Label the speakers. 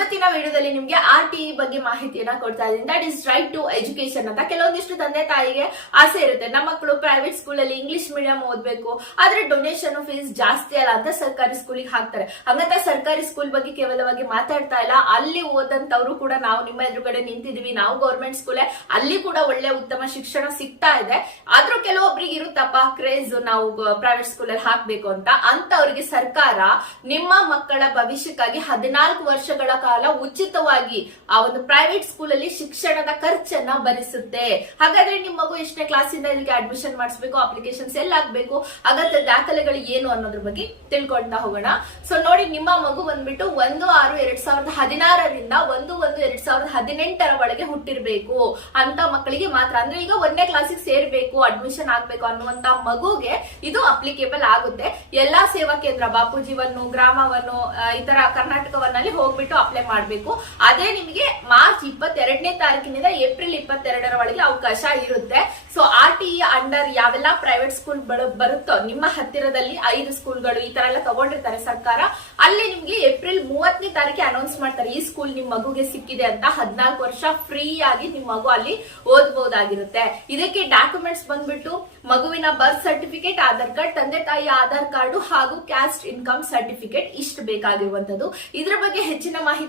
Speaker 1: ಇವತ್ತಿನ ವಿಡಿಯೋದಲ್ಲಿ ನಿಮ್ಗೆ ಆರ್ ಟಿ ಬಗ್ಗೆ ಮಾಹಿತಿಯನ್ನ ಕೊಡ್ತಾ ಇದ್ದೀನಿ. That is right to education ಅಂತ. ಕೆಲವೊಂದಿಷ್ಟು ತಂದೆ ತಾಯಿಗೆ ಆಸೆ ಇರುತ್ತೆ. ನಮ್ಮ ಮಕ್ಕಳು ಪ್ರೈವೇಟ್ ಸ್ಕೂಲ್ ಅಲ್ಲಿ ಇಂಗ್ಲಿಷ್ ಮೀಡಿಯಂ ಓದ್ಬೇಕು. ಆದ್ರೆ ಡೊನೇಷನ್ ಫೀಸ್ ಜಾಸ್ತಿ ಅಲ್ಲ ಅಂತ ಸರ್ಕಾರಿ ಸ್ಕೂಲಿಗೆ ಹಾಕ್ತಾರೆ. ಹಂಗಂತ ಸರ್ಕಾರಿ ಸ್ಕೂಲ್ ಬಗ್ಗೆ ಕೇವಲವಾಗಿ ಮಾತಾಡ್ತಾ ಇಲ್ಲ. ಅಲ್ಲಿ ಓದಂತವ್ರು ಕೂಡ ನಾವು ನಿಮ್ಮ ಎದುರುಗಡೆ ನಿಂತಿದೀವಿ ನಾವು ಗೌರ್ಮೆಂಟ್ ಸ್ಕೂಲೇ ಅಲ್ಲಿ ಕೂಡ ಒಳ್ಳೆ ಉತ್ತಮ ಶಿಕ್ಷಣ ಸಿಗ್ತಾ ಇದೆ. ಆದ್ರೂ ಕೆಲವೊಬ್ರಿಗೆ ಇರುತ್ತಪ್ಪ ಕ್ರೇಜ್ ನಾವು ಪ್ರೈವೇಟ್ ಸ್ಕೂಲ್ ಅಲ್ಲಿ ಹಾಕ್ಬೇಕು ಅಂತ. ಅಂತವ್ರಿಗೆ ಸರ್ಕಾರ ನಿಮ್ಮ ಮಕ್ಕಳ ಭವಿಷ್ಯಕ್ಕಾಗಿ ಹದಿನಾಲ್ಕು ವರ್ಷಗಳ ಉಚಿತವಾಗಿ ಆ ಒಂದು ಪ್ರೈವೇಟ್ ಸ್ಕೂಲ್ ಅಲ್ಲಿ ಶಿಕ್ಷಣದ ಖರ್ಚನ್ನ ಭರಿಸುತ್ತೆ. ಹಾಗಾದ್ರೆ ನಿಮ್ಮ ಮಗು ಎಷ್ಟನೇ ಕ್ಲಾಸಿಂದ ಇದಕ್ಕೆ ಅಡ್ಮಿಷನ್ ಮಾಡಿಸ್ಬೇಕು ಅಪ್ಲಿಕೇಶನ್ಸ್ ಎಲ್ಲ ಆಗ್ಬೇಕು, ಅಗತ್ಯ ದಾಖಲೆಗಳು ಏನು ಅನ್ನೋದ್ರ ಬಗ್ಗೆ ತಿಳ್ಕೊಳ್ತಾ ಹೋಗೋಣ. ಸೊ ನೋಡಿ ನಿಮ್ಮ ಮಗು ಬಂದ್ಬಿಟ್ಟು ಒಂದು ಆರು ಎರಡ್ ಸಾವಿರದ ಹದಿನಾರರಿಂದ ಒಂದು ಎರಡ್ ಸಾವಿರದ ಹದಿನೆಂಟರ ಒಳಗೆ ಹುಟ್ಟಿರ್ಬೇಕು. ಅಂತ ಮಕ್ಕಳಿಗೆ ಮಾತ್ರ. ಅಂದ್ರೆ ಈಗ ಒಂದನೇ ಕ್ಲಾಸಿಗೆ ಸೇರ್ಬೇಕು ಅಡ್ಮಿಷನ್ ಆಗ್ಬೇಕು ಅನ್ನುವಂತ ಮಗುಗೆ ಇದು ಅಪ್ಲಿಕೇಬಲ್ ಆಗುತ್ತೆ. ಎಲ್ಲಾ ಸೇವಾ ಕೇಂದ್ರ ಬಾಪೂಜಿವನ್ನು ಗ್ರಾಮವನ್ನು ಆ, ಈ ತರ ಕರ್ನಾಟಕವನ್ನಲ್ಲಿ ಹೋಗ್ಬಿಟ್ಟು ಅಪ್ಲೈ ಮಾಡ್ಬೇಕು. ಅದೇ ನಿಮಗೆ ಮಾರ್ಚ್ ಇಪ್ಪತ್ತೆರಡನೇ ತಾರೀಕಿನಿಂದ ಏಪ್ರಿಲ್ ಇಪ್ಪತ್ತೆರಡರ ಒಳಗೆ ಅವಕಾಶ ಇರುತ್ತೆ. ಸೊ ಆರ್ ಟಿ ಅಂಡರ್ ಯಾವೆಲ್ಲ ಪ್ರೈವೇಟ್ ಸ್ಕೂಲ್ ಬರುತ್ತೋ? ನಿಮ್ಮ ಹತ್ತಿರದಲ್ಲಿ ಐದು ಸ್ಕೂಲ್ಗಳು ಈ ತರ ಎಲ್ಲ ತಗೊಂಡಿರ್ತಾರೆ ಸರ್ಕಾರ. ಅಲ್ಲಿ ನಿಮ್ಗೆ ಏಪ್ರಿಲ್ ಮೂವತ್ತನೇ ತಾರೀಕಿಗೆ ಅನೌನ್ಸ್ ಮಾಡ್ತಾರೆ, ಈ ಸ್ಕೂಲ್ ನಿಮ್ ಮಗುಗೆ ಸಿಕ್ಕಿದೆ ಅಂತ ಹದಿನಾಲ್ಕು ವರ್ಷ ಫ್ರೀ ಆಗಿ ನಿಮ್ ಮಗು ಅಲ್ಲಿ ಓದ್ಬಹುದಾಗಿರುತ್ತೆ ಇದಕ್ಕೆ ಡಾಕ್ಯುಮೆಂಟ್ಸ್ ಬಂದ್ಬಿಟ್ಟು ಮಗುವಿನ ಬರ್ತ್ ಸರ್ಟಿಫಿಕೇಟ್ ಆಧಾರ್ ಕಾರ್ಡ್ ತಂದೆ ತಾಯಿ ಆಧಾರ್ ಕಾರ್ಡ್ ಹಾಗೂ ಕ್ಯಾಸ್ಟ್ ಇನ್ಕಮ್ ಸರ್ಟಿಫಿಕೇಟ್ ಇಷ್ಟು ಬೇಕಾಗಿರುವಂತದ್ದು ಇದ್ರ ಬಗ್ಗೆ ಹೆಚ್ಚಿನ ಮಾಹಿತಿ